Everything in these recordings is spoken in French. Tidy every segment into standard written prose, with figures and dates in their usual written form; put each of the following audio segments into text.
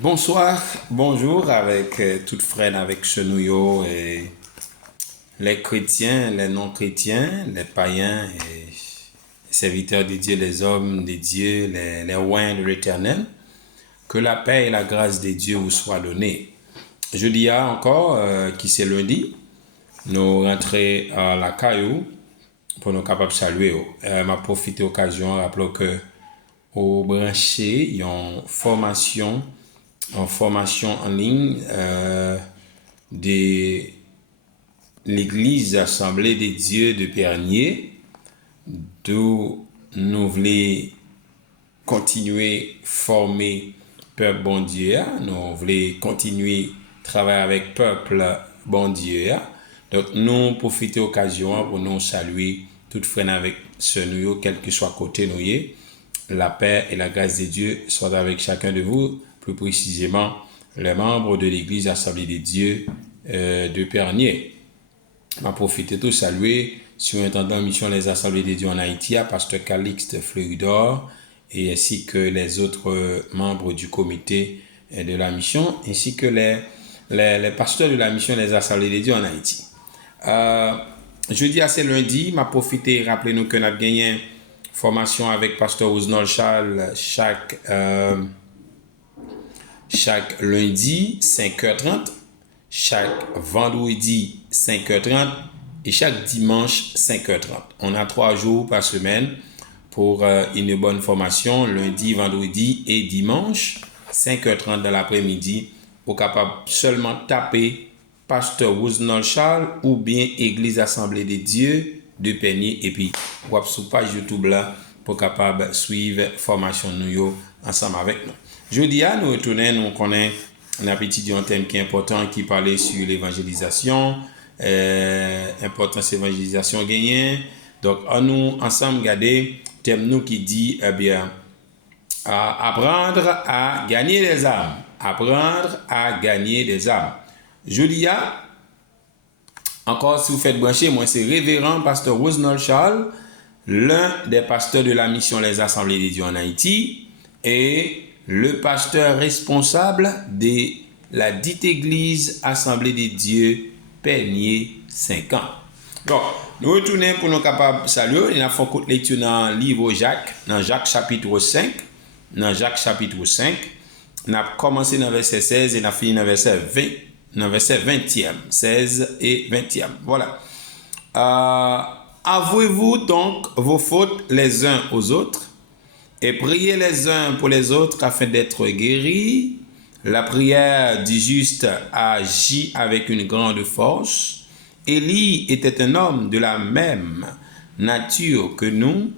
Bonsoir, bonjour avec toute frère avec chenouillot et les chrétiens, les non-chrétiens, les païens et les serviteurs de Dieu, les hommes de Dieu, les rois de l'Éternel. Que la paix et la grâce de Dieu vous soient données. Jeudi encore, qui c'est lundi, nous rentrons à la caillou pour nous capables de saluer. M'a profité de l'occasion, rappelons que au branché, il y a une formation en ligne de l'Église Assemblée des Dieux de Pernier, d'où nous voulons continuer à former peuple bon Dieu, nous voulons continuer à travailler avec peuple bon Dieu. Donc nous profitons de l'occasion pour nous saluer tout frère avec ce nous, quel que soit côté nous. La paix et la grâce de Dieu soient avec chacun de vous, plus précisément les membres de l'Église Assemblée des Dieux de Pernier. Je vais profiter de saluer surintendant mission les Assemblées des Dieux en Haïti, à Pasteur Calixte Fleuridor, et ainsi que les autres membres du comité de la mission, ainsi que les pasteurs de la mission les Assemblées des Dieux en Haïti. Jeudi à ce lundi, m'a profité rappeler nous que nous avons gagné formation avec Pasteur Ousnol Charles chaque lundi 5h30, chaque vendredi 5h30 et chaque dimanche 5h30. On a 3 jours par semaine pour une bonne formation, lundi, vendredi et dimanche 5h30 de l'après-midi. Vous êtes capable seulement taper Pasteur Ousnol Charles ou bien Église Assemblée des Dieux de Pernier et puis vous avez sur page YouTube là pour capable suivre formation nous ensemble avec nous. Jeudi nous retournons, nous connaissons un petit thème qui est important qui parlait sur l'évangélisation, importance évangélisation gagnée. Donc nous ensemble regarder thème nous qui dit apprendre à gagner des âmes, apprendre à gagner des âmes. Jeudi encore, si vous faites brancher, moi c'est révérend pasteur Ousnol Charles, l'un des pasteurs de la mission Les Assemblées des Dieux en Haïti et le pasteur responsable de la dite église Assemblée des Dieux Pernier 5 ans. Donc, nous retournons pour nous capables de saluer. Il y a une lecture dans le livre Jacques, dans Jacques chapitre 5. Dans Jacques chapitre 5, nous avons commencé dans le verset 16 et nous avons fini dans le verset 20. Dans le verset 20e, 16 et 20e. Voilà. Avouez-vous donc vos fautes les uns aux autres et priez les uns pour les autres afin d'être guéris. La prière du juste agit avec une grande force. Élie était un homme de la même nature que nous.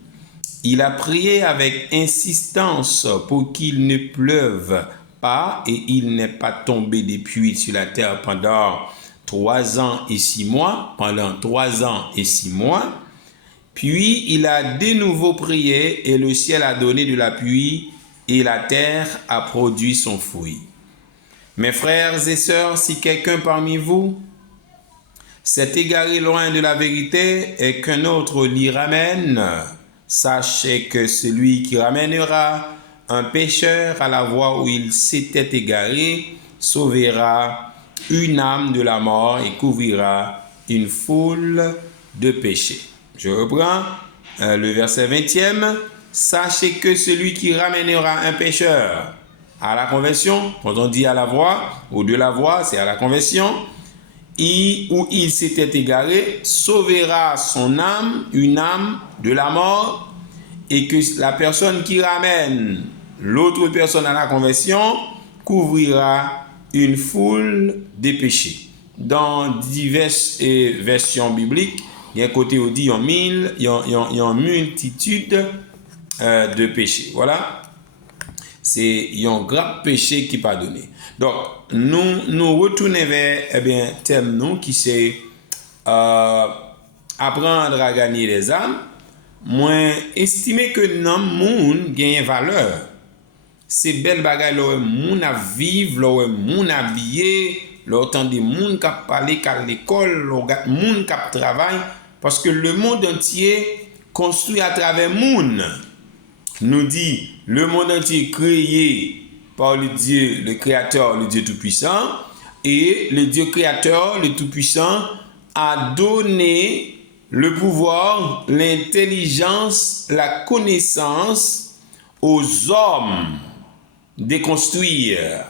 Il a prié avec insistance pour qu'il ne pleuve pas et il n'est pas tombé des pluies sur la terre pendant 3 ans et 6 mois. Pendant 3 ans et 6 mois. Puis il a de nouveau prié et le ciel a donné de la pluie et la terre a produit son fruit. Mes frères et sœurs, si quelqu'un parmi vous s'est égaré loin de la vérité et qu'un autre l'y ramène, sachez que celui qui ramènera un pécheur à la voie où il s'était égaré sauvera une âme de la mort et couvrira une foule de péchés. Je reprends le verset 20e. Sachez que celui qui ramènera un pécheur à la conversion, quand on dit à la voie ou de la voie, c'est à la conversion, où il s'était égaré, sauvera son âme, une âme de la mort, et que la personne qui ramène l'autre personne à la conversion couvrira une foule de péchés. Dans diverses versions bibliques, il y a un côté où dit il y a une multitude de péchés. Voilà. Il y a un grand péché qui n'est pas donné. Donc, nous retournons vers thème nous qui c'est apprendre à gagner les âmes. Moi, estimer que non monde gagne valeur. C'est belle bagaille là moun a vivre, là moun habillé, là tant de monde qui parler à l'école, là monde qui travaille parce que le monde entier construit à travers monde. Nous dit le monde entier créé par le Dieu, le Créateur, le Dieu Tout-Puissant. Et le Dieu Créateur, le Tout-Puissant, a donné le pouvoir, l'intelligence, la connaissance aux hommes de construire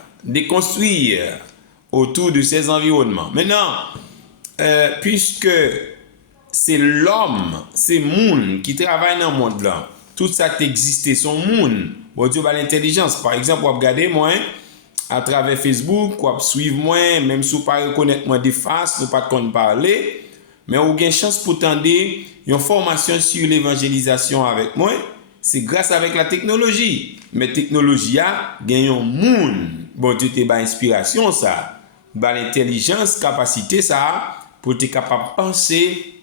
autour de ces environnements. Maintenant, puisque c'est l'homme, c'est moun qui travaille dans le monde là, tout ça qui existe, son moun, bon Dieu a l'intelligence. Par exemple, vous regardez moi à travers Facebook, vous suivre moi, même si vous ne pas reconnaître moi des faces, vous pas de parler, mais vous avez une chance pour tendre une formation sur l'évangélisation avec moi. C'est grâce avec la technologie. Mais technologie a gagné un monde. Bon Dieu te ba inspiration ça, ba l'intelligence, capacité ça pour être capable de penser,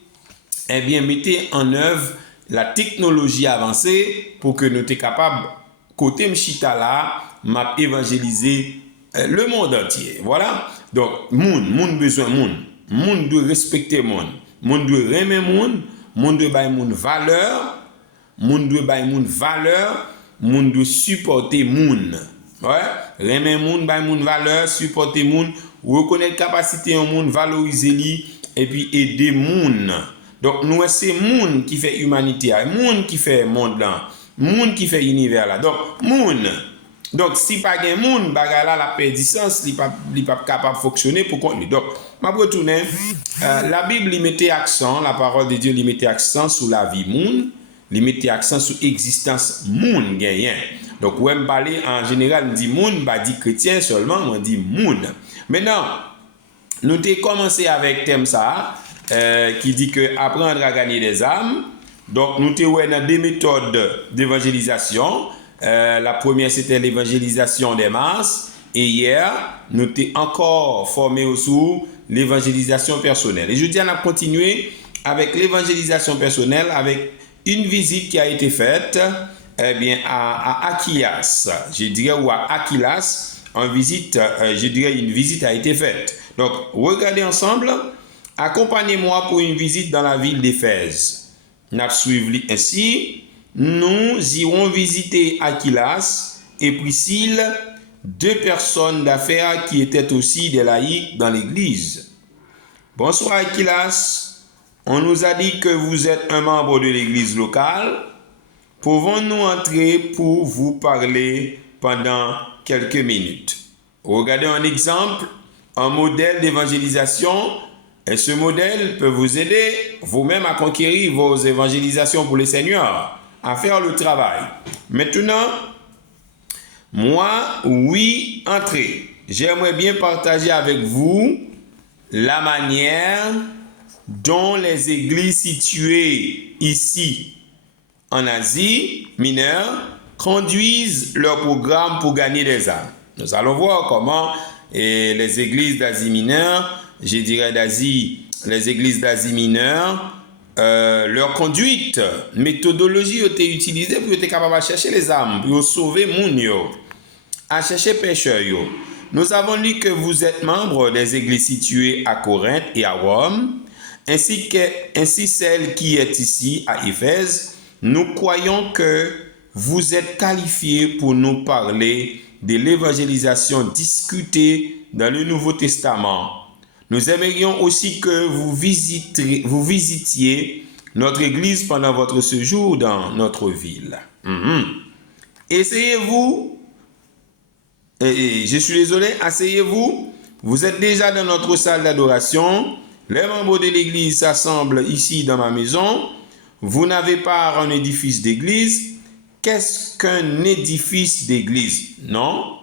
eh bien mettez en œuvre la technologie avancée pour que nous soyons capables côté mchita là, m'a évangéliser le monde entier. Voilà. Donc monde besoin monde doit respecter monde doit aimer monde doit bailler valeur. Moun doit bay moun valeur, moun doit supporter moun. Ouais, remet moun bay moun valeur, supporter moun, reconnaître capacité en moun, valoriser li et puis aider moun. Donc nous c'est moun qui fait humanité, moun qui fait monde là, moun qui fait univers là. Donc moun. Donc si pas gen moun, bagay là la perd du sens, li pas capable fonctionner pour continuer. Donc m'a retourner la Bible li mettait accent, la parole de Dieu li mettait accent sur la vie moun. Li mettait accent sur existence moun gagnant. Donc, on me parler en général, on dit moun, bah dit chrétien seulement, on dit moun. Maintenant, nous avons commencé avec thème ça, qui dit que apprendre à gagner des âmes. Donc, nous avons dans deux méthodes d'évangélisation. La première, c'était l'évangélisation des masses. Et hier, nous avons encore formé aussi l'évangélisation personnelle. Et je dis, on a continué avec l'évangélisation personnelle, avec une visite qui a été faite à Aquilas, je dirais, ou à Aquilas, une visite a été faite. Donc, regardez ensemble, accompagnez-moi pour une visite dans la ville d'Éphèse. Nous suivons ainsi, nous irons visiter Aquilas et Priscille, deux personnes d'affaires qui étaient aussi des laïcs dans l'église. Bonsoir Aquilas. On nous a dit que vous êtes un membre de l'église locale. Pouvons-nous entrer pour vous parler pendant quelques minutes? Regardez un exemple, un modèle d'évangélisation. Et ce modèle peut vous aider vous-même à conquérir vos évangélisations pour le Seigneur, à faire le travail. Maintenant, moi, oui, entrez. J'aimerais bien partager avec vous la manière dont les églises situées ici en Asie mineure conduisent leur programme pour gagner des âmes. Nous allons voir comment les églises d'Asie mineure, je dirais les églises d'Asie mineure, leur conduite, méthodologie a été utilisée pour être capable de chercher les âmes, pour sauver moun yo, à chercher pécheurs yo. Nous avons lu que vous êtes membre des églises situées à Corinthe et à Rome, ainsi celle qui est ici à Éphèse. Nous croyons que vous êtes qualifiés pour nous parler de l'évangélisation discutée dans le Nouveau Testament. Nous aimerions aussi que vous visitiez notre église pendant votre séjour dans notre ville. Essayez-vous, je suis désolé, asseyez-vous. Vous êtes déjà dans notre salle d'adoration. Les membres de l'église s'assemblent ici dans ma maison. Vous n'avez pas un édifice d'église. Qu'est-ce qu'un édifice d'église? Non,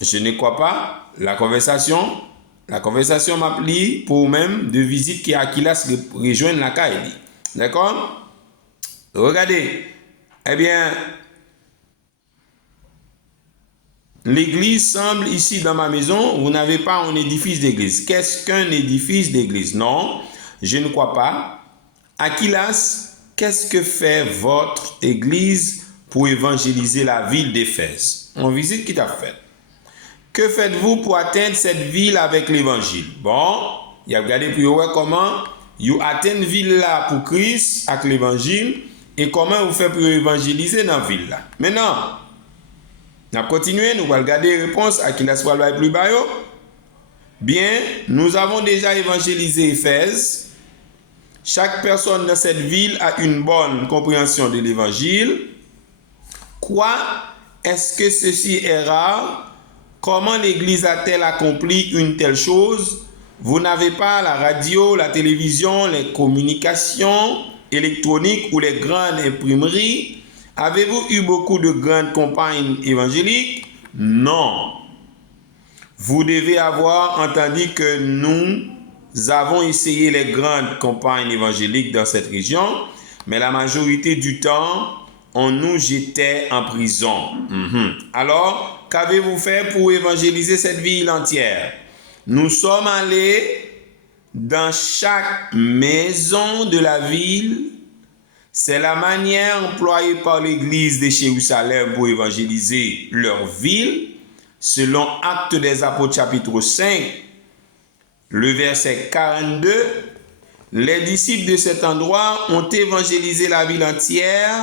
je ne crois pas. La conversation m'appelle pour même de visite qui Aquilas rejoindre la Kaili. D'accord? Regardez. Eh bien, l'église semble ici dans ma maison, vous n'avez pas un édifice d'église. Qu'est-ce qu'un édifice d'église? Non, je ne crois pas. Aquilas, qu'est-ce que fait votre église pour évangéliser la ville d'Éphèse? On visite qui t'a fait. Que faites-vous pour atteindre cette ville avec l'évangile? Bon, il a regardé pour voir comment vous atteindre ville là pour Christ avec l'évangile et comment vous faites pour évangéliser dans la ville là. Maintenant, On continue, nous allons regarder les réponses à qui la soit plus bas. Bien, nous avons déjà évangélisé Éphèse. Chaque personne dans cette ville a une bonne compréhension de l'évangile. Quoi? Est-ce que ceci est rare? Comment l'Église a-t-elle accompli une telle chose? Vous n'avez pas la radio, la télévision, les communications électroniques ou les grandes imprimeries. Avez-vous eu beaucoup de grandes campagnes évangéliques? Non. Vous devez avoir entendu que nous avons essayé les grandes campagnes évangéliques dans cette région, mais la majorité du temps, on nous jetait en prison. Alors, qu'avez-vous fait pour évangéliser cette ville entière? Nous sommes allés dans chaque maison de la ville. C'est la manière employée par l'Église de Jérusalem pour évangéliser leur ville. Selon Actes des Apôtres chapitre 5, le verset 42, les disciples de cet endroit ont évangélisé la ville entière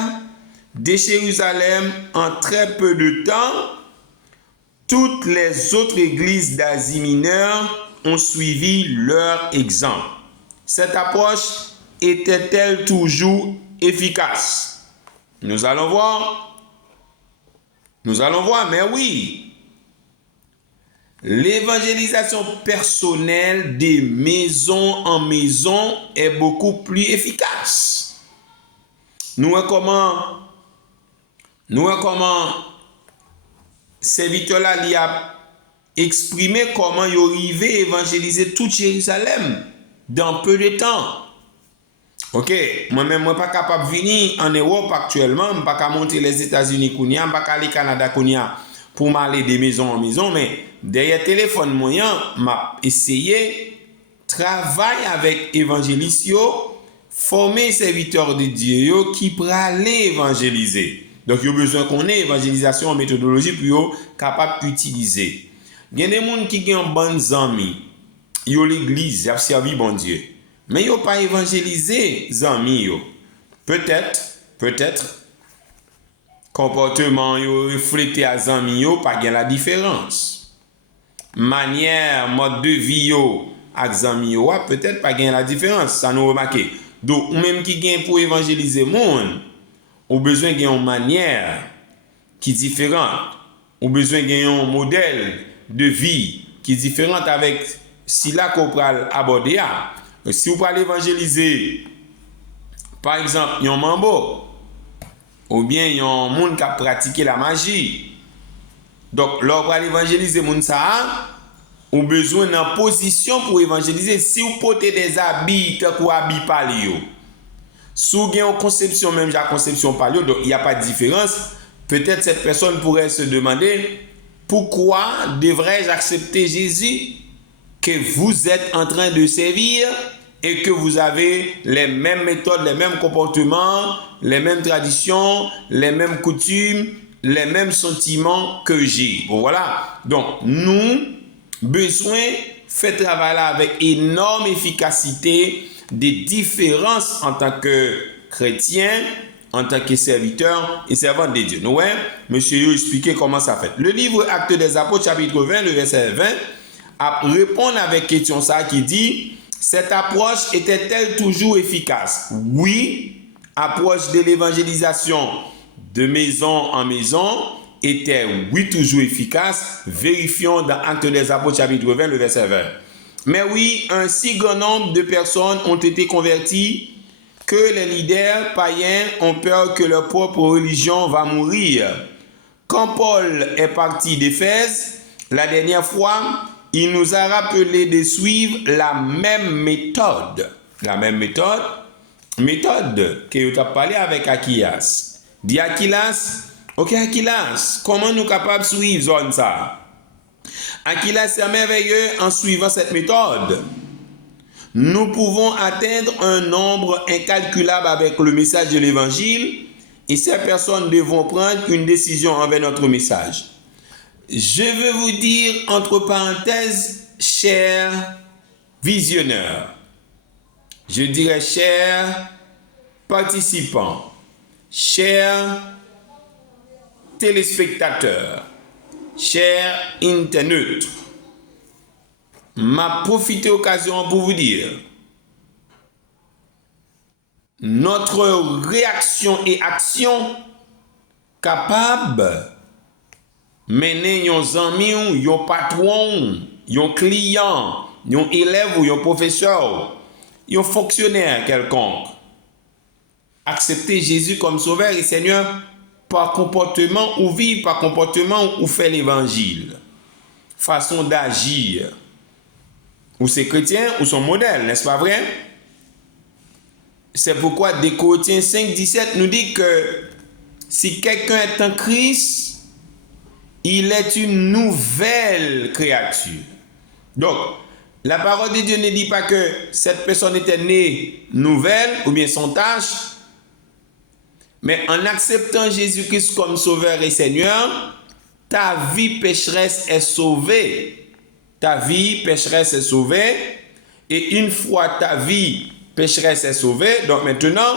de Jérusalem en très peu de temps. Toutes les autres églises d'Asie mineure ont suivi leur exemple. Cette approche était-elle toujours efficace? Nous allons voir, mais oui. L'évangélisation personnelle de maison en maison est beaucoup plus efficace. Nous comment serviteur-là il a exprimé comment il arrivait à évangéliser tout Jérusalem dans peu de temps. Ok, moi-même, je ne suis pas capable de venir en Europe actuellement, je ne suis pas capable de monter les États-Unis, je ne suis pas capable d'aller au Canada pour m'aller de maison en maison, mais derrière le téléphone moyen, j'ai essayé de travailler avec évangélistes, former serviteurs de Dieu qui pourraient aller évangéliser. Donc, il y a besoin qu'on ait évangélisation en méthodologie pour être capable d'utiliser. Il y a des gens qui ont bonnes amis, ils ont l'église, ils ont servi bon Dieu. Mais ils n'ont pas évangélisé les amis. Peut-être, comportement reflété à les amis, pas bien la différence. Manière, mode de vie avec les amis, peut-être pas bien la différence. Ça nous remarque. Donc, ou même qui gagne pour évangéliser le monde, ou besoin d'une manière qui est différente, ou besoin d'un modèle de vie qui est différente avec si là qu'on peut aborder. Si vous parlez évangéliser, par exemple, un mambo, ou bien un monde qui a pratiqué la magie, donc là, pour évangéliser le monde, ça, ou besoin d'une position pour évangéliser. Si vous portez des habits, tant que vous habitez pas les si vous avez une conception, même la conception par donc il n'y a pas de différence. Peut-être cette personne pourrait se demander pourquoi devrais-je accepter Jésus que vous êtes en train de servir et que vous avez les mêmes méthodes, les mêmes comportements, les mêmes traditions, les mêmes coutumes, les mêmes sentiments que j'ai. Bon, voilà. Donc, nous, besoin faire travailler avec énorme efficacité des différences en tant que chrétien, en tant que serviteur et servant de Dieu. Nous, monsieur a expliqué comment ça fait. Le livre Actes des Apôtres, chapitre 20, le verset 20, répond avec question ça qui dit, cette approche était-elle toujours efficace? Oui, approche de l'évangélisation de maison en maison était, oui, toujours efficace. Vérifions dans Actes des Apôtres, chapitre 20, le verset 20. Mais oui, un si grand nombre de personnes ont été converties que les leaders païens ont peur que leur propre religion va mourir. Quand Paul est parti d'Éphèse, la dernière fois, il nous a rappelé de suivre la même méthode. La même méthode que tu as parlé avec Achilas. Dis Achilas, ok Achilas, comment nous sommes capables de suivre zone ça? Achilas, c'est merveilleux en suivant cette méthode. Nous pouvons atteindre un nombre incalculable avec le message de l'évangile et ces personnes devront prendre une décision envers notre message. Je veux vous dire, entre parenthèses, chers visionneurs, je dirais chers participants, chers téléspectateurs, chers internautes, m'a profité occasion pour vous dire notre réaction et action capable mener nos amis, nos patrons, nos clients, nos élèves ou nos professeurs, nos fonctionnaires quelconque. Accepter Jésus comme sauveur et Seigneur par comportement ou vivre par comportement ou faire l'évangile. Façon d'agir. Ou c'est chrétien ou son modèle, n'est-ce pas vrai? C'est pourquoi des Corinthiens 5, 17 nous dit que si quelqu'un est en Christ, il est une nouvelle créature. Donc, la parole de Dieu ne dit pas que cette personne était née nouvelle ou bien sans tâche, mais en acceptant Jésus-Christ comme sauveur et Seigneur, ta vie pécheresse est sauvée. Ta vie pécheresse est sauvée. Et une fois ta vie pécheresse est sauvée, donc maintenant,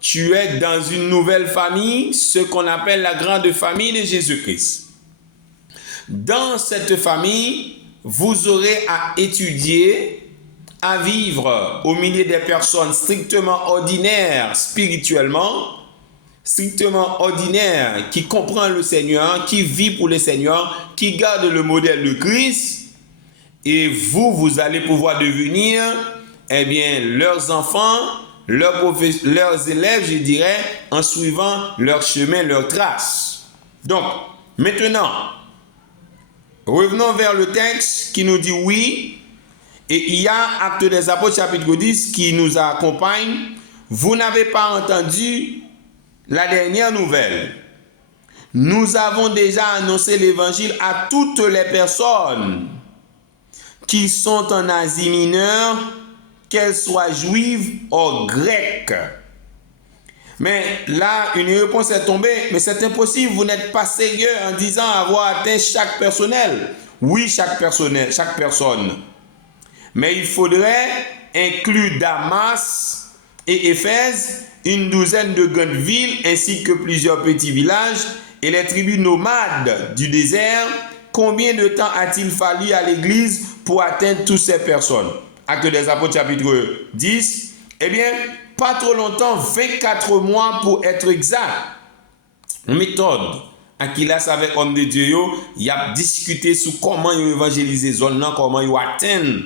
tu es dans une nouvelle famille, ce qu'on appelle la grande famille de Jésus-Christ. Dans cette famille, vous aurez à étudier, à vivre au milieu des personnes strictement ordinaires spirituellement, strictement ordinaires, qui comprennent le Seigneur, qui vivent pour le Seigneur, qui gardent le modèle de Christ. Et vous allez pouvoir devenir, eh bien, leurs enfants, leurs élèves, je dirais, en suivant leur chemin, leurs traces. Donc, maintenant, revenons vers le texte qui nous dit oui, et il y a Actes des Apôtres chapitre 10 qui nous accompagne. Vous n'avez pas entendu la dernière nouvelle. Nous avons déjà annoncé l'évangile à toutes les personnes qui sont en Asie mineure, qu'elles soient juives ou grecques. Mais là, une réponse est tombée, mais c'est impossible, vous n'êtes pas sérieux en disant avoir atteint chaque personnel. Oui, chaque personne. Mais il faudrait inclure Damas et Éphèse, une douzaine de grandes villes, ainsi que plusieurs petits villages et les tribus nomades du désert. Combien de temps a-t-il fallu à l'Église pour atteindre toutes ces personnes? Actes des Apôtres chapitre 10. Eh bien, pas trop longtemps, 24 mois pour être exact. Méthode. Aquilas avec homme de Dieu, il a discuté sur comment il évangéliser zone, comment il atteindre,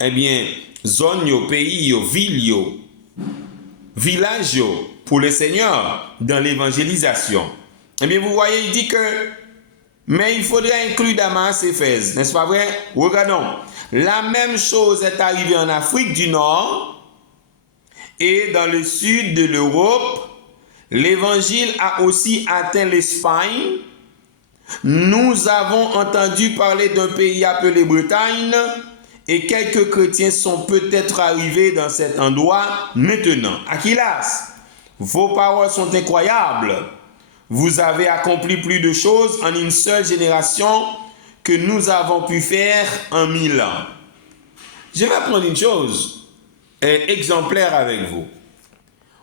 eh bien, zone, pays, ville, village pour le Seigneur dans l'évangélisation. Eh bien, vous voyez, il dit que mais il faudrait inclure Damas et Éphèse, n'est-ce pas vrai? Regardons. La même chose est arrivée en Afrique du Nord et dans le sud de l'Europe. L'évangile a aussi atteint l'Espagne. Nous avons entendu parler d'un pays appelé Bretagne et quelques chrétiens sont peut-être arrivés dans cet endroit maintenant. Aquilas, vos paroles sont incroyables. Vous avez accompli plus de choses en une seule génération que nous avons pu faire en 1000 ans. Je vais prendre une chose exemplaire avec vous.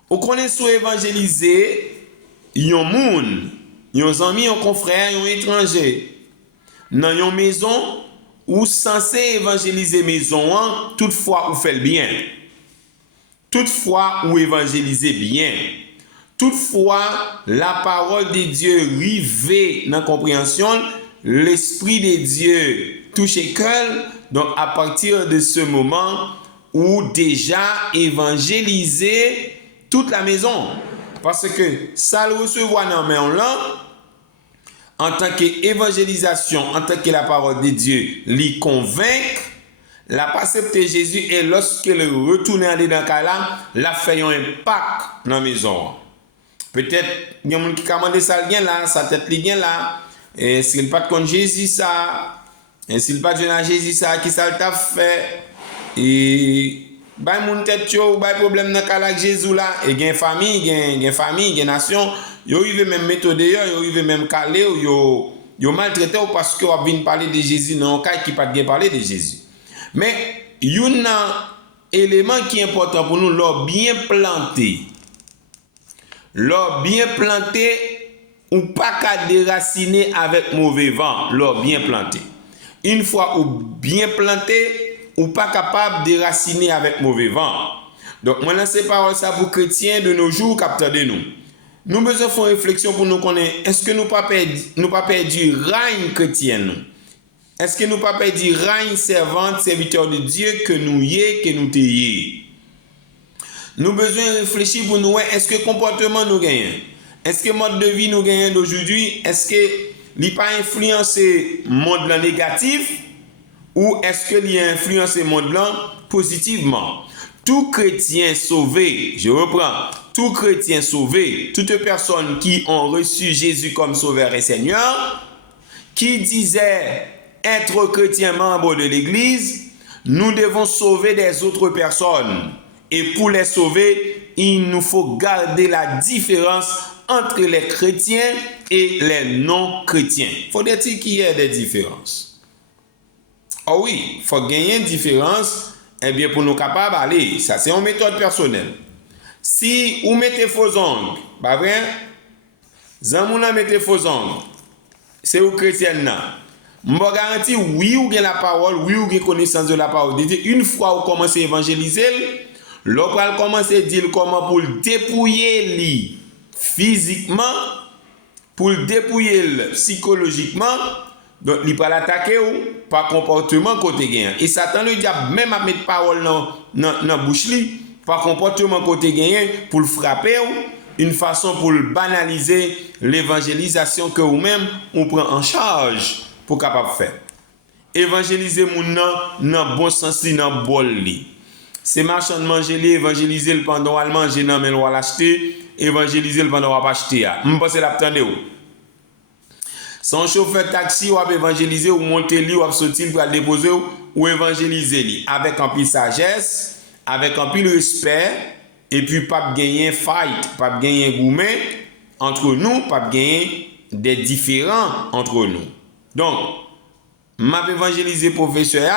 Vous connaissez évangéliser, yon moun, yon amis, yon confrère, yon étranger. Dans yon maison, ou censé évangéliser maison, toutefois ou fait le bien. Toutefois ou évangéliser bien. Toutefois, la parole de Dieu rivée dans la compréhension, l'Esprit de Dieu touche le cœur. Donc, à partir de ce moment où déjà évangéliser toute la maison. Parce que ça le recevoir dans la main là, en tant qu'évangélisation, en tant que la parole de Dieu l'y convainc, la accepter Jésus et lorsque le retourne dans le cas là, la fait un impact dans la maison. Peut-être il y a des gens qui commandent ça là, sa tête bien là, et s'il pas contre Jésus ça, et s'il pas de Jésus ça, qui ça t'a fait, et bah mon tête yo, bah problème dans cas là Jésus là, et gain famille, gain nation, yo arrive même méthode yo arrive même caler yo maltraité parce que on vient parler de Jésus dans cas qui pas bien parler de Jésus. Mais il y a un élément qui est important pour nous, l'or bien planté. L'or bien planté ou pas qu'à déraciner avec mauvais vent, l'or bien planté. Une fois ou bien planté, ou pas capable de déraciner avec mauvais vent. Donc, moi, c'est parole ça pour chrétiens de nos jours, capteurs de nous. Nous besoin faire une réflexion pour nous connaître. Est-ce que nous pas perdu règne chrétien nous? Est-ce que nous pas perdu règne servante, serviteur de Dieu que nous t'ayons? Nous besoin réfléchir pour nous, est-ce que comportement nous gagnons? Est-ce que mode de vie nous gagnons d'aujourd'hui? Est-ce que il pas influencé monde négatif ou est-ce que il a influencé monde positivement? Tout chrétien sauvé, je reprends, tout chrétien sauvé, toute personne qui ont reçu Jésus comme sauveur et Seigneur, qui disait être chrétien membre de l'Église, nous devons sauver des autres personnes. Et pour les sauver, il nous faut garder la différence entre les chrétiens et les non-chrétiens. Faut-il qu'il y ait des différences? Oh oui, il faut gagner une différence. Eh bien, pour nous capables d'aller, ça c'est une méthode personnelle. Si vous mettez faux ongles, pas vrai? Zamouna mettez faux ongles, c'est vous chrétien là. Je garantis, oui, vous avez la parole, oui, vous avez connaissance de la parole. Une fois vous commencez à évangéliser, l'autre va commencer à dire comment pour le dépouiller lui, physiquement, pour le dépouiller psychologiquement. Donc, il va l'attaquer ou par comportement côté gagnant. Et Satan le diable, même à mettre parole dans la bouche, par comportement côté gagnant, pour le frapper ou une façon pour le banaliser l'évangélisation que vous-même, on prend en charge pour capable faire. Évangéliser mon dans bon sens, dans bon lit. C'est marchand de manger, évangéliser le pendant à manger, non, mais on va l'acheter, évangéliser le pendant on va pas acheter. Je pense que l'attendez où. Son chauffeur taxi ou évangéliser ou monter lui ou sortir pour le déposer ou évangéliser lui avec un peu sagesse, avec un peu respect et puis pas gagner fight, pas gagner gourmet entre nous, pas gagner des différends entre nous. Donc, m'a évangéliser professeur,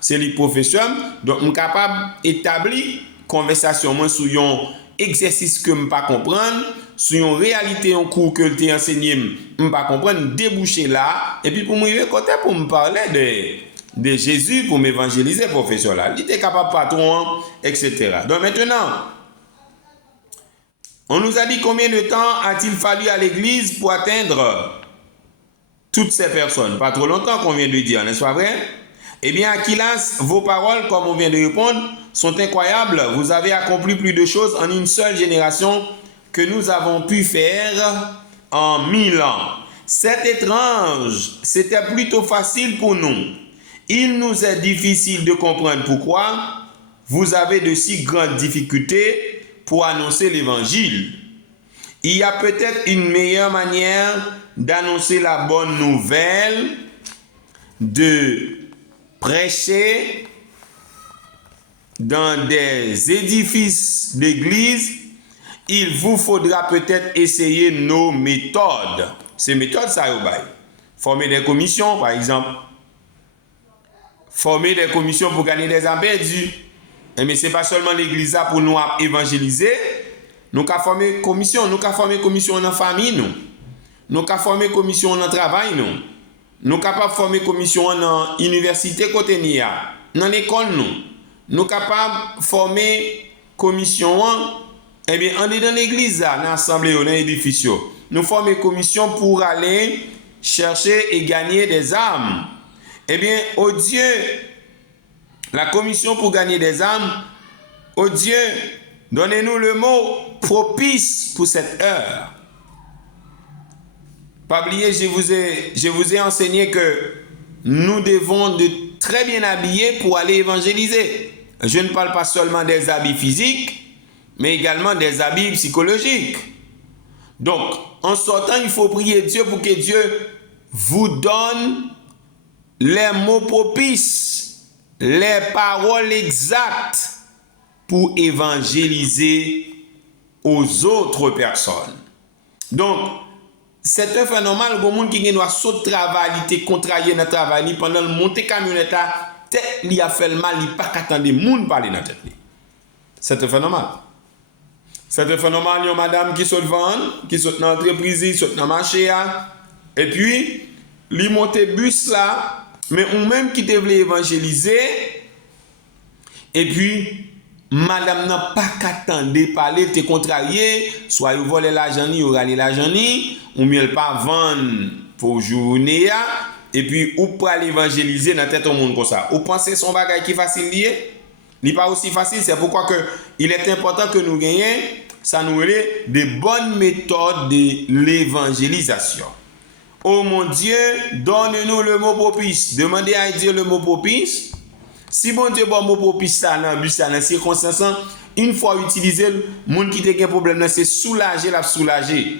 c'est le professeur, donc je capable d'établir conversation moi sur un exercice que je ne pas comprendre, sur une réalité en cours que tu enseigné, je ne pas comprendre, déboucher là, et puis pour me côté pour me parler de Jésus, pour m'évangéliser, professeur là. Il était capable patron, etc. Donc maintenant, on nous a dit combien de temps a-t-il fallu à l'église pour atteindre toutes ces personnes? Pas trop longtemps qu'on vient de dire, n'est-ce pas vrai? Eh bien, Aquilas, vos paroles, comme on vient de répondre, sont incroyables. Vous avez accompli plus de choses en une seule génération que nous avons pu faire en 1000 ans. C'est étrange, c'était plutôt facile pour nous. Il nous est difficile de comprendre pourquoi vous avez de si grandes difficultés pour annoncer l'évangile. Il y a peut-être une meilleure manière d'annoncer la bonne nouvelle, de prêcher dans des édifices d'église. Il vous faudra peut-être essayer nos méthodes. Ces méthodes, ça y est. Former des commissions, par exemple. Former des commissions pour gagner des âmes perdues. Mais ce n'est pas seulement l'église là pour nous évangéliser. Nous avons formé commission. Nous avons formé commission dans la famille. Nous avons formé commission dans le travail. Nous sommes capables de former commission dans l'université côté Nia, dans l'école nous sommes capables de former commission eh bien on est dans l'église dans l'assemblée dans l'édifice. Nous formons commission pour aller chercher et gagner des âmes. Eh bien oh Dieu, la commission pour gagner des âmes, oh Dieu, donnez-nous le mot propice pour cette heure. Pas oublier, je vous ai enseigné que nous devons de très bien habiller pour aller évangéliser. Je ne parle pas seulement des habits physiques, mais également des habits psychologiques. Donc, en sortant, il faut prier Dieu pour que Dieu vous donne les mots propices, les paroles exactes pour évangéliser aux autres personnes. Donc, c'est un phénomène où monde qui doit sauter travail, il contrarié dans travail pendant le monter camionnette tête il a fait le mal, il pas qu'attendre monde parler dans tête. C'est un phénomène. C'est un phénomène, il y a madame qui saute vendre, qui saute dans l'entreprise, qui saute dans le marché, et puis, il monte bus là, mais ou même qui te voulait évangéliser, et puis, madame n'a pas qu'attendre parler, te contrarié, soit vous volez l'argent, ou râler l'argent, ou mieux pas vendre pour journée, et puis, ou pour aller évangéliser dans tête au monde comme ça. Vous pensez son bagage qui est facile lié? Il n'est pas aussi facile, c'est pourquoi il est important que nous gagnions, ça nous est des bonnes méthodes de l'évangélisation. Oh mon Dieu, donne-nous le mot propice. Demandez à Dieu le mot propice. Si bon Dieu bon mot propice ça dans la circonstance, une fois utilisé, le monde qui a un problème, c'est soulager la soulager.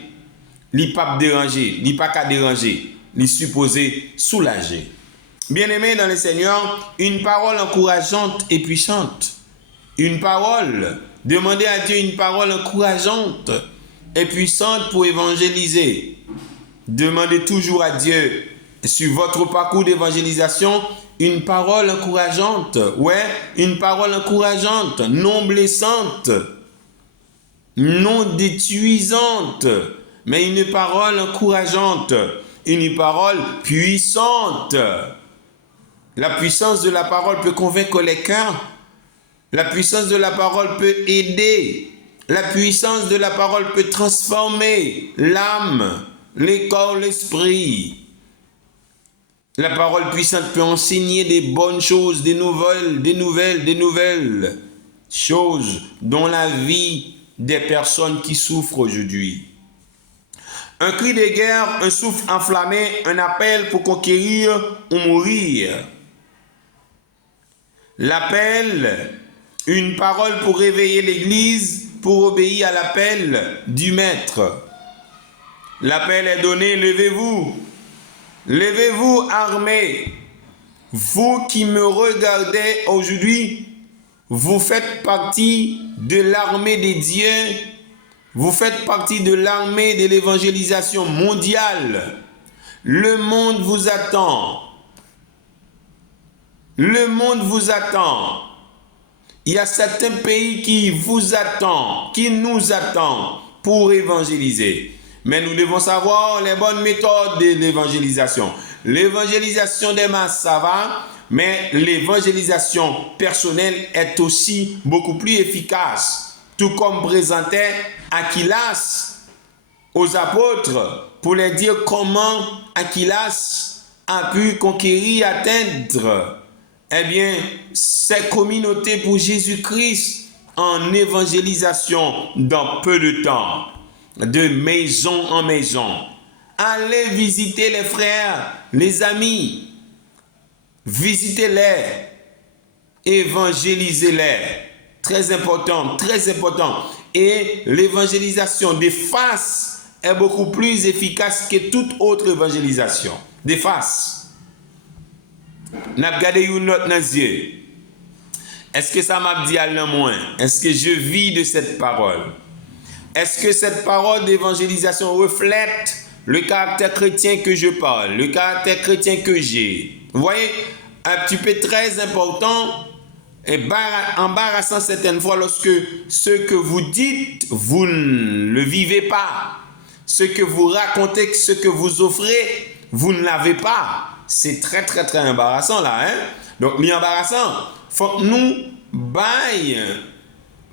Il pas déranger, il pas qu'à déranger, il supposé soulager. Bien-aimés dans le Seigneur, une parole encourageante et puissante. Une parole, demandez à Dieu une parole encourageante et puissante pour évangéliser. Demandez toujours à Dieu, sur votre parcours d'évangélisation, une parole encourageante. Ouais, une parole encourageante, non blessante, non détruisante, mais une parole encourageante, une parole puissante. La puissance de la parole peut convaincre les cœurs. La puissance de la parole peut aider. La puissance de la parole peut transformer l'âme, le corps, l'esprit. La parole puissante peut enseigner des bonnes choses, des nouvelles choses dans la vie des personnes qui souffrent aujourd'hui. Un cri de guerre, un souffle enflammé, un appel pour conquérir ou mourir. L'appel, une parole pour réveiller l'Église, pour obéir à l'appel du Maître. L'appel est donné, levez-vous. Levez-vous, armés. Vous qui me regardez aujourd'hui, vous faites partie de l'armée des dieux. Vous faites partie de l'armée de l'évangélisation mondiale. Le monde vous attend. Le monde vous attend. Il y a certains pays qui vous attendent, qui nous attendent pour évangéliser. Mais nous devons savoir les bonnes méthodes de l'évangélisation. L'évangélisation des masses, ça va, mais l'évangélisation personnelle est aussi beaucoup plus efficace. Tout comme présentait Aquilas aux apôtres pour leur dire comment Aquilas a pu conquérir, atteindre ces communautés pour Jésus-Christ en évangélisation dans peu de temps, de maison en maison. Allez visiter les frères, les amis, visitez-les, évangélisez-les. Très important, très important. Et l'évangélisation des faces est beaucoup plus efficace que toute autre évangélisation. Des faces. N'a regardé une note dans les yeux. Est-ce que ça m'a dit à l'un moins? Est-ce que je vis de cette parole? Est-ce que cette parole d'évangélisation reflète le caractère chrétien que je parle, le caractère chrétien que j'ai? Vous voyez, un petit peu très important et embarrassant certaines fois lorsque ce que vous dites, vous ne le vivez pas. Ce que vous racontez, ce que vous offrez, vous ne l'avez pas. C'est très, très, très embarrassant là. Donc, l'embarrassant, faut que nous baille,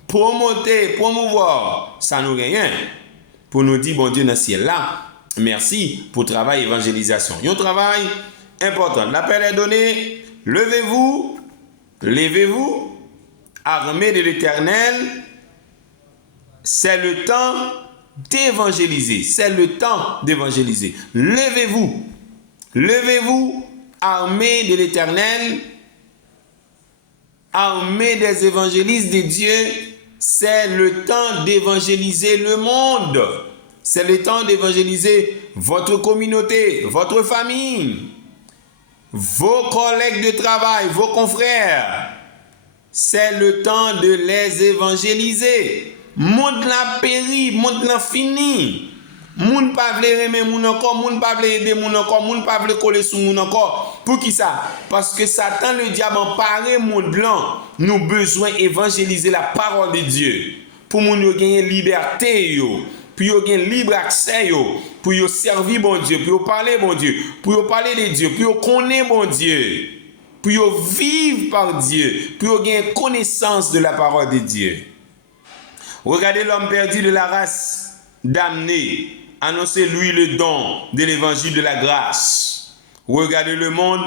promouvoir, ça nous rien. Pour nous dire, bon Dieu, dans le ciel là, merci pour le travail évangélisation. Il y a un travail important. L'appel est donné, levez-vous, armés de l'Éternel. C'est le temps d'évangéliser. C'est le temps d'évangéliser. Levez-vous, armés de l'Éternel, armés des évangélistes de Dieu. C'est le temps d'évangéliser le monde. C'est le temps d'évangéliser votre communauté, votre famille, vos collègues de travail, vos confrères. C'est le temps de les évangéliser. Monde la péri, monde la fini. Moun pa vle reme moun encore, moun pa vle aider moun encore, moun pa vle coller sous moun encore. Pour qui ça? Parce que Satan, le diable, emparé monde blanc, nous besoin évangéliser la parole de Dieu. pour moun yo gagner liberté yo, pour yo gagner libre accès yo, pour yo servir bon Dieu, pour yo parler bon Dieu, pour yo parler de Dieu, pour yo connaître bon Dieu, pour yo vivre par Dieu, pour yo gagner connaissance de la parole de Dieu. Regardez l'homme perdu de la race damnée, annoncez-lui le don de l'évangile de la grâce. Regardez le monde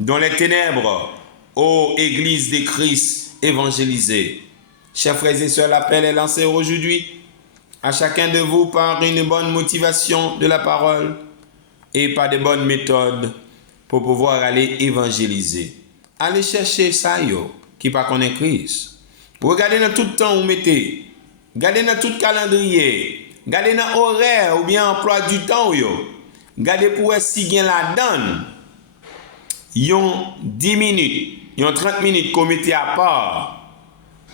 dans les ténèbres, ô Église de Christ évangélisée. Chers frères et sœurs, l'appel est lancé aujourd'hui à chacun de vous par une bonne motivation de la parole et par de bonnes méthodes pour pouvoir aller évangéliser. Allez chercher ça, yo, qui pas connaît Christ. Regardez dans tout temps où vous mettez. Regardez dans tout calendrier. Regardez dans horaire ou bien emploi du temps, yo. Regardez pour si bien la donne. Yon 10 minutes, yon 30 minutes qu'on mette à part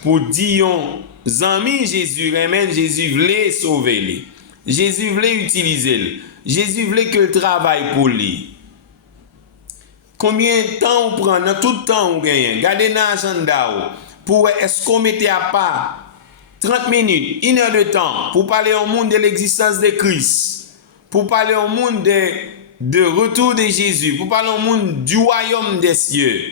pour dire yon amis Jésus, remède Jésus voulait sauver lui. Jésus voulait utiliser lui. Jésus voulait que le travail pour lui. Combien de temps on prend, dans tout le temps on gagne. Regardez dans l'agenda pour est-ce qu'on mette à part 30 minutes, 1 heure de temps pour parler au monde de l'existence de Christ, pour parler au monde de retour de Jésus, pour parler au monde du royaume des cieux,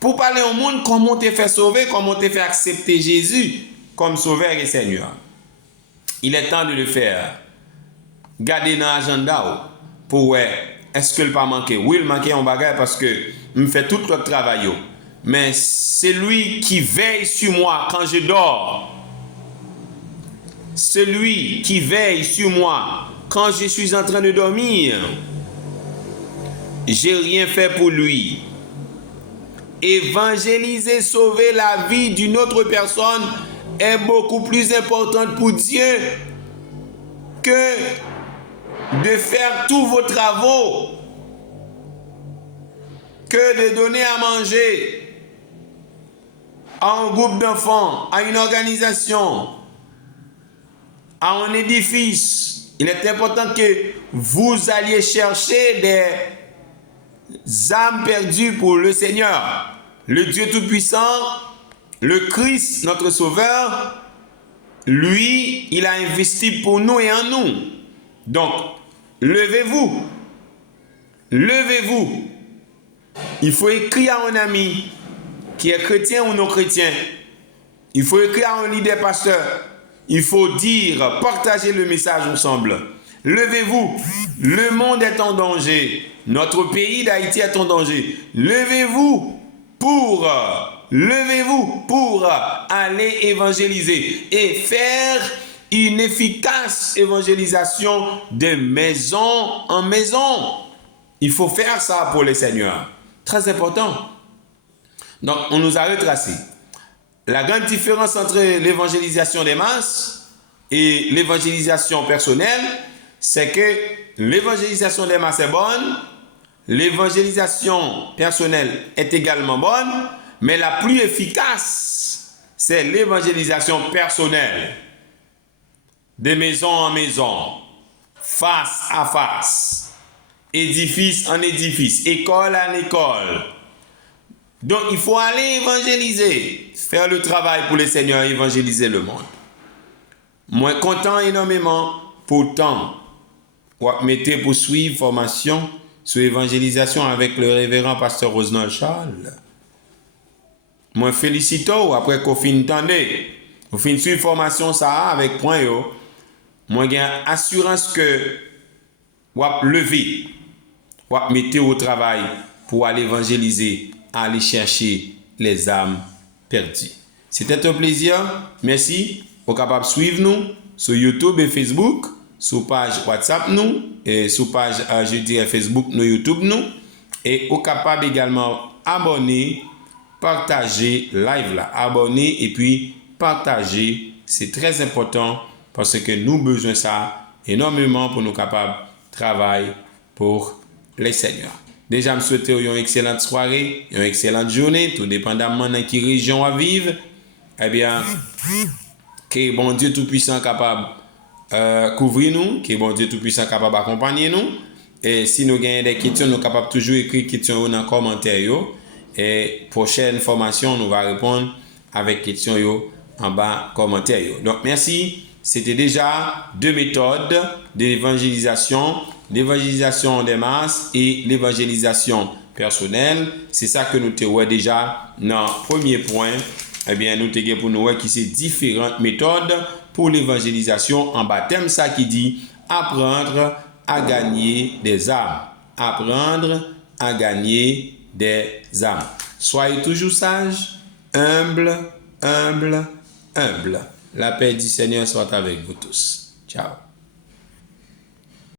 pour parler au monde comment te fait sauver, comment te fait accepter Jésus comme sauveur et Seigneur. Il est temps de le faire. Gardez dans l'agenda pour est-ce que le pas manqué? Oui, il manquait en bagage parce que me fait tout le travail. Mais c'est lui qui veille sur moi quand je dors. Celui qui veille sur moi quand je suis en train de dormir. J'ai rien fait pour lui. Évangéliser, sauver la vie d'une autre personne est beaucoup plus importante pour Dieu que de faire tous vos travaux, que de donner à manger à un groupe d'enfants, à une organisation, à un édifice. Il est important que vous alliez chercher des âmes perdues pour le Seigneur, le Dieu Tout-Puissant, le Christ, notre Sauveur. Lui, il a investi pour nous et en nous. Donc, levez-vous. Levez-vous. Il faut écrire à un ami qui est chrétien ou non chrétien. Il faut écrire à un leader pasteur. Il faut dire, partager le message ensemble. Levez-vous. Le monde est en danger. Notre pays d'Haïti est en danger. Levez-vous pour aller évangéliser et faire une efficace évangélisation de maison en maison. Il faut faire ça pour le Seigneur. Très important. Donc, on nous a retracé. La grande différence entre l'évangélisation des masses et l'évangélisation personnelle, c'est que l'évangélisation des masses est bonne, l'évangélisation personnelle est également bonne, mais la plus efficace, c'est l'évangélisation personnelle. De maison en maison, face à face, édifice en édifice, école en école. Donc, il faut aller évangéliser, faire le travail pour le Seigneur, évangéliser le monde. Moi, content énormément, pourtant, mettez pour suivre formation sur évangélisation avec le révérend pasteur Rosenal Charles. Moi, félicite après qu'on fin tendez, vous fin suivre formation ça avec point yo. Moi, j'ai assurance que vous lever, vous mettez au travail pour aller évangéliser, aller chercher les âmes perdues. C'était un plaisir. Merci. Vous êtes capable de suivre nous sur YouTube et Facebook, sur page WhatsApp nous, et sur page, je dirais Facebook, nous, YouTube nous. Et vous êtes capable également abonner, partager live là. Abonner et puis partager. C'est très important parce que nous avons besoin de ça énormément pour nous capables de travailler pour les seigneurs. Déjà, je me souhaite une excellente soirée, une excellente journée, tout dépendamment de quelle région à vivre. Eh bien, que bon Dieu Tout-Puissant capable couvrir nous, que bon Dieu Tout-Puissant capable accompagner nous. Et si nous avons des questions, nous sommes capables toujours écrire questions dans les commentaires. Et prochaine formation, nous va répondre avec questions en bas commentaire. Donc, merci. C'était déjà 2 méthodes de l'évangélisation des masses et l'évangélisation personnelle. C'est ça que nous te voyons déjà dans le premier point. Eh bien, nous te voyons pour nous voir qui c'est différentes méthodes pour l'évangélisation en baptême. Ça qui dit apprendre à gagner des âmes. Apprendre à gagner des âmes. Soyez toujours sages, humbles, humbles, humbles. La paix du Seigneur soit avec vous tous. Ciao.